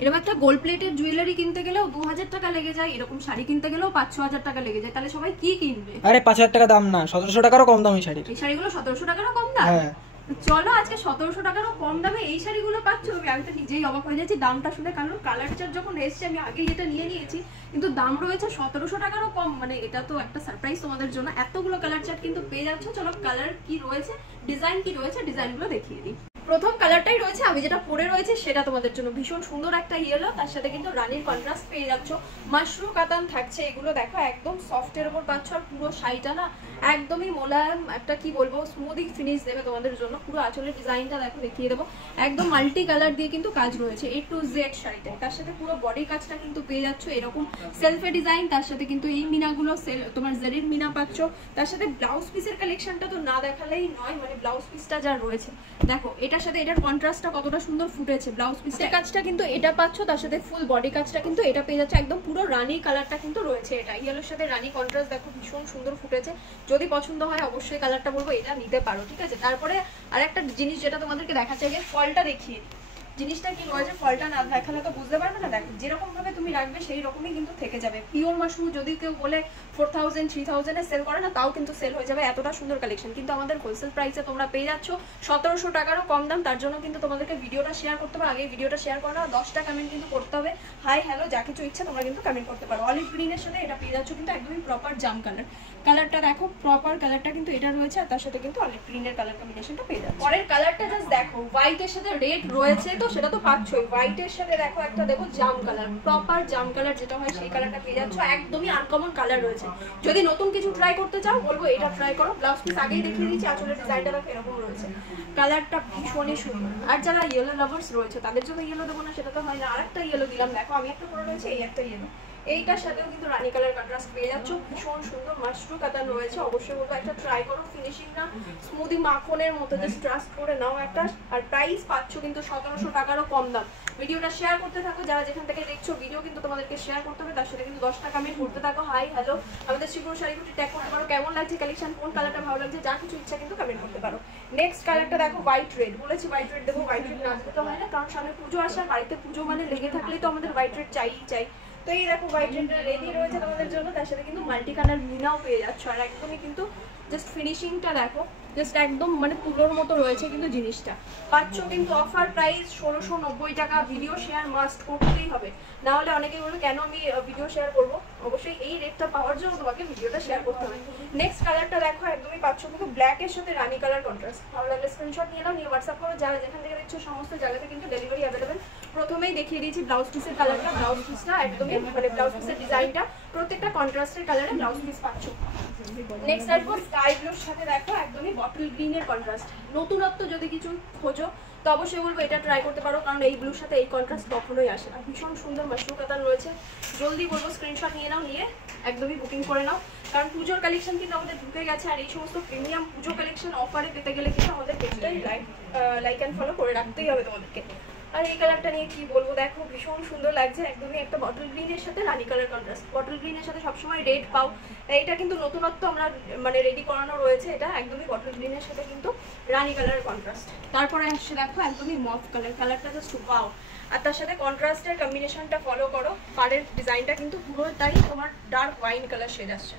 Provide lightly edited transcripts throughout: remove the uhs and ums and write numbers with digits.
এরকম একটা গোল্ড প্লেটের জুয়েলারি কিনতে গেলেও 2000 টাকা লেগে যায়, এরকম শাড়ি কিনতে গেলেও 5-6 টাকা লেগে যায়, তাহলে সবাই কি কিনবে? আরে 5000 টাকা দাম না, 1700 টাকারও কম দাম এই শাড়ি। এই শাড়িগুলো 1700 টাকারও কম দাম? হ্যাঁ চলো আজকে 1700 টাকারও কম দামে এই শাড়িগুলো পাচ্ছ। আমি তো নিজেই অবাক হয়ে যাচ্ছি দামটা শুনে, কারণ কালার চার্ট যখন এসেছে আমি আগেই যেটা নিয়ে নিয়েছি, কিন্তু দাম রয়েছে 1700 টাকারও কম। মানে এটা তো একটা সারপ্রাইজ তোমাদের জন্য, এতগুলো কালার চার্ট কিন্তু পেয়ে যাচ্ছ। চলো কালার কি রয়েছে, ডিজাইন কি রয়েছে, ডিজাইনগুলো দেখিয়ে দিই। প্রথম কালারটাই রয়েছে, আমি যেটা পরে রয়েছে সেটা তোমাদের জন্য ভীষণ সুন্দর একটা ইয়েলো, তার সাথে কিন্তু রানীর কন্ট্রাস্ট পেয়ে যাচ্ছ। মাশরুম কাতান থাকছে, এগুলো দেখো একদম সফটের উপর পাচ্ছ, আর পুরো শাড়িটা না একদমই মোলায়েম একটা কি বলবো স্মুদি ফিনিশ দেবে তোমাদের জন্য। পুরো আঁচলের ডিজাইনটা দেখো দেখিয়ে দেবো, একদম মাল্টি কালার দিয়ে কিন্তু কাজ রয়েছে A to Z শাড়িটায়। তার সাথে পুরো বডি কাজটা কিন্তু পেয়ে যাচ্ছ এরকম সেলফে ডিজাইন, তার সাথে কিন্তু এই মিনাগুলো তোমার জেরির মিনা পাচ্ছ। তার সাথে ব্লাউজ পিসের কালেকশনটা তো না দেখালেই নয়, মানে ব্লাউজ পিসটা যা রয়েছে দেখো, এটার সাথে এটার কন্ট্রাস্টটা কতটা সুন্দর ফুটেছে। ব্লাউজ পিসের কাজটা কিন্তু এটা পাচ্ছ, তার সাথে ফুল বডি কাজটা কিন্তু এটা পেয়ে যাচ্ছে। একদম পুরো রানী কালারটা কিন্তু রয়েছে, এটা ইয়েলোর সাথে রানী কন্ট্রাস্ট দেখো ভীষণ সুন্দর ফুটেছে। যদি পছন্দ হয় অবশ্যই কালারটা বলবো এটা নিতে পারো, ঠিক আছে। তারপরে আরেকটা জিনিস যেটা তোমাদেরকে দেখাচ্ছে, আগে ফলটা দেখিয়ে দিই। জিনিসটা কি রয়েছে, ফলটা না দেখালে তো বুঝতে পারবে না। দেখো যেরকম ভাবে তুমি রাখবে সেই রকমই কিন্তু থেকে যাবে। পিওর মাশরুম যদি কেউ বলে 4000 3000 এ সেল করে না, তাও কিন্তু সেল হয়ে যাবে, এতটা সুন্দর কালেকশন। কিন্তু আমাদের হোলসেল প্রাইসে তোমরা পেয়ে যাচ্ছ 1700 টাকারও কম দাম। তার জন্য কিন্তু তোমাদেরকে ভিডিওটা শেয়ার করতে হবে, আগে ভিডিওটা শেয়ার করো না, 10টা কমেন্ট কিন্তু করতে হবে, হাই হ্যালো যা কিছু ইচ্ছা তোমরা কিন্তু কমেন্ট করতে পারো। অলিভ গ্রিনের সাথে এটা পেয়ে যাচ্ছ কিন্তু একদমই প্রপার জাম কালার। কালারটা দেখো প্রপার কালারটা কিন্তু এটা রয়েছে, আর তার সাথে কিন্তু অলিভ গ্রিনের কালার কম্বিনেশনটা পেয়ে যাচ্ছে। পরের কালারটা জাস্ট দেখো, হোয়াইটের সাথে রেড রয়েছে তো সেটা তো পাচ্ছই, হোয়াইটের সাথে দেখো একটা দেখো জাম কালার, প্রপার জাম কালার যেটা হয় সেই কালারটা পেয়ে যাচ্ছ। একদমই আনকমন কালার রয়েছে, যদি নতুন কিছু ট্রাই করতে চাও বলবো এটা ট্রাই করো। ব্লাউজ পিস আগেই দেখিয়ে দিচ্ছি, আঁচলের ডিজাইনটা দেখো এরকম রয়েছে, কালারটা ভীষণই সুন্দর। আর যারা ইয়েলো লাভার্স রয়েছে তাদের জন্য ইয়েলো দেবো না সেটা তো হয় না, আরেকটা ইয়েলো দিলাম দেখো, আমি একটা পরে রয়েছে এই একটা ইয়েলো, এইটার সাথেও কিন্তু রানী কালার কন্ট্রাস্ট পেয়ে যাচ্ছ, ভীষণ সুন্দর মাশরুম কাতান রয়েছে। অবশ্যই বলবো একটা ট্রাই করো, ফিনিশিংটা স্মুদি মাখনের মতো, জাস্ট ট্রাস্ট করে নাও একটা। আর প্রাইস পাচ্ছ কিন্তু 1700 টাকারও কম দাম। ভিডিওটা শেয়ার করতে থাকো, যারা যেখান থেকে দেখছো ভিডিও কিন্তু তোমাদেরকে শেয়ার করতে হবে, তার সাথে কিন্তু 10টা কমেন্ট করতে থাকো, হাই হ্যালো আমাদের শ্রীপুর শাড়িগুটি ট্যাগ করতে পারো, কেমন লাগছে কালেকশন, কোন কালারটা ভালো লাগছে, যা কিছু ইচ্ছা কিন্তু কমেন্ট করতে পারো। নেক্সট কালারটা দেখো হোয়াইট রেড, বলেছি হোয়াইট রেড দেবো, হোয়াইট রেড না দিতে হয় না, কারণ সামনে পুজো আসে, বাড়িতে পুজো মানে লেগে থাকলেই তো আমাদের হোয়াইট রেড চাই। তো এই দেখো হোয়াইট রেডটা রেডি রয়েছে তোমাদের জন্য, তার সাথে কিন্তু মাল্টি কালার মিনাও পেয়ে যাচ্ছ। আর একদমই কিন্তু জাস্ট ফিনিশিংটা দেখো, জাস্ট একদম মানে তুলোর মতো রয়েছে কিন্তু জিনিসটা পাচ্ছ কিন্তু অফার প্রাইস 1690 টাকা। ভিডিও শেয়ার মাস্ট করতেই হবে, না হলে অনেকেই বলবে কেন আমি ভিডিও শেয়ার করবো, অবশ্যই এই রেটটা পাওয়ার জন্য তোমাকে ভিডিওটা শেয়ার করতে হবে। নেক্সট কালারটা দেখো, একদমই পাচ্ছ কিন্তু ব্ল্যাক এর সাথে রানী কালার কন্ট্রাস্ট। ভালো লাগলে স্ক্রিনশট নিয়ে নাও, নিয়ে হোয়াটসঅ্যাপ করো, যারা যেখান থেকে দেখছো সমস্ত জায়গাতে কিন্তু ডেলিভারি অ্যাভেলেবেল। প্রথমেই দেখিয়ে দিয়েছি ব্লাউজ পিসের কালারটা, ব্লাউজ পিসটা একদমই মানে ব্লাউজ পিসের ডিজাইনটা প্রত্যেকটা কন্ট্রাস্টের কালারে ব্লাউজ পিস পাচ্ছ। নেক্সট আসবো স্কাই ব্লুর সাথে দেখো একদমই বটল গ্রিনের কন্ট্রাস্ট। নতুনত্ব যদি কিছু খোঁজো তো অবশ্যই বলবো এটা ট্রাই করতে পারো, কারণ এই ব্লুর সাথে এই কন্ট্রাস্ট কখনোই আসে না। ভীষণ সুন্দর মাশরুম কাতান রয়েছে, জলদি বলবো স্ক্রিনশট নিয়ে নাও, নিয়ে একদমই বুকিং করে নাও, কারণ পুজোর কালেকশন কিন্তু আমাদের ঢুকে গেছে। আর এই সমস্ত প্রিমিয়াম পুজো কালেকশন অফারে পেতে গেলে কিন্তু আমাদের পেজটাই লাইক অ্যান্ড ফলো করে রাখতেই হবে তোমাদেরকে। আর এই কালারটা নিয়ে কি বলবো, দেখো ভীষণ সুন্দর লাগছে, একদমই একটা বটল গ্রিনের সাথে রানী কালার কন্ট্রাস্ট। বটল গ্রিনের সাথে সবসময় রেড পাও, এটা কিন্তু নতুনত্ব আমরা মানে রেডি করানো রয়েছে, এটা একদমই বটল গ্রিনের সাথে কিন্তু রানী কালার কন্ট্রাস্ট। তারপরে আসছে দেখো একদমই মফ কালার, কালারটা জাস্ট ওয়াও। আর তার সাথে কন্ট্রাস্টের কম্বিনেশনটা ফলো করো, পাড়ের ডিজাইনটা কিন্তু পুরোটাই তোমার ডার্ক ওয়াইন কালার শেড আসছে।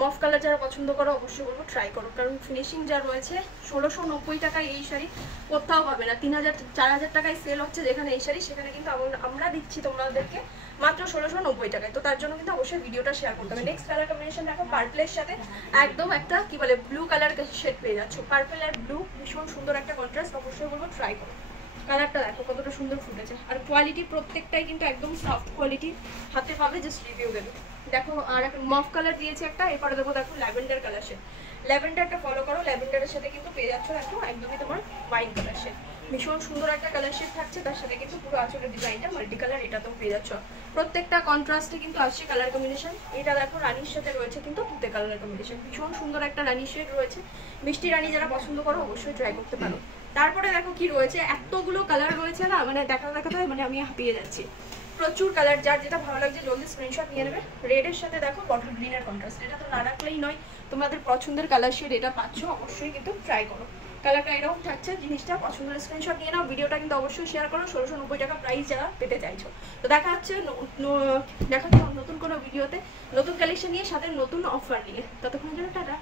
মফ কালার যারা পছন্দ করো অবশ্যই বলবো ট্রাই করো, কারণ ফিনিশিং যা রয়েছে 1690 টাকায় এই শাড়ি কোথাও পাবে না। 3000 4000 টাকায় সেল হচ্ছে যেখানে এই শাড়ি, সেখানে কিন্তু আমরা দিচ্ছি তোমাদেরকে মাত্র 1690 টাকায়। তো তার জন্য কিন্তু অবশ্যই ভিডিওটা শেয়ার করতে হবে। নেক্সট কালার কম্বিনেশন দেখো, পার্পলের সাথে একদম একটা কি বলে ব্লু কালার শেড পেয়ে যাচ্ছ, পার্পল আর ব্লু, ভীষণ সুন্দর একটা কন্ট্রাস্ট, অবশ্যই বলবো ট্রাই করো। কালারটা দেখো কতটা সুন্দর ফুটেছে, আর কোয়ালিটি প্রত্যেকটাই কিন্তু একদম সফট কোয়ালিটি, হাতে পাবে জাস্ট রিভিউ দেবে। দেখো আর একটা মফ কালার দিয়েছে একটা, এরপরে দেবো দেখো ল্যাভেন্ডার কালার শেড, ল্যাভেন্ডারটা ফলো করো, ল্যাভেন্ডারের সাথে কিন্তু পেয়ে যাচ্ছ দেখো একদমই তোমার ওয়াইন কালার শেড, ভীষণ সুন্দর একটা কালার শেড থাকছে। তার সাথে কিন্তু পুরো আঁচলের ডিজাইনটা মাল্টি কালার, এটা তো পেয়ে যাচ্ছ। প্রত্যেকটা কন্ট্রাস্টে কিন্তু আসছে কালার কম্বিনেশন। এটা দেখো রানীর সাথে রয়েছে কিন্তু তুতে কালার কম্বিনেশন, ভীষণ সুন্দর একটা রানী শেড রয়েছে। মিষ্টি রানী যারা পছন্দ করো অবশ্যই ট্রাই করতে পারো। তারপরে দেখো কি রয়েছে, এতগুলো কালার রয়েছে না, মানে দেখাতে মানে আমি হাঁপিয়ে যাচ্ছি, প্রচুর কালার। যার যেটা ভালো লাগছে জলদি স্ক্রিনশট নিয়ে নেবে। রেডের সাথে দেখো বটল গ্রিনের কন্ট্রাস্ট, এটা তো না রাখলেই নয়, তোমাদের পছন্দের কালার শেড এটা পাচ্ছ, অবশ্যই কিন্তু ট্রাই করো। কালারটা এরকম থাকছে। জিনিসটা পছন্দের স্ক্রিনশট নিয়ে নাও। ভিডিওটা কিন্তু অবশ্যই শেয়ার করো 1690 টাকা প্রাইস যারা পেতে চাইছো। তো দেখা হচ্ছে নতুন কোনো ভিডিওতে, নতুন কালেকশন নিয়ে, সাথে নতুন অফার নিয়ে। ততক্ষণের জন্য টাটা।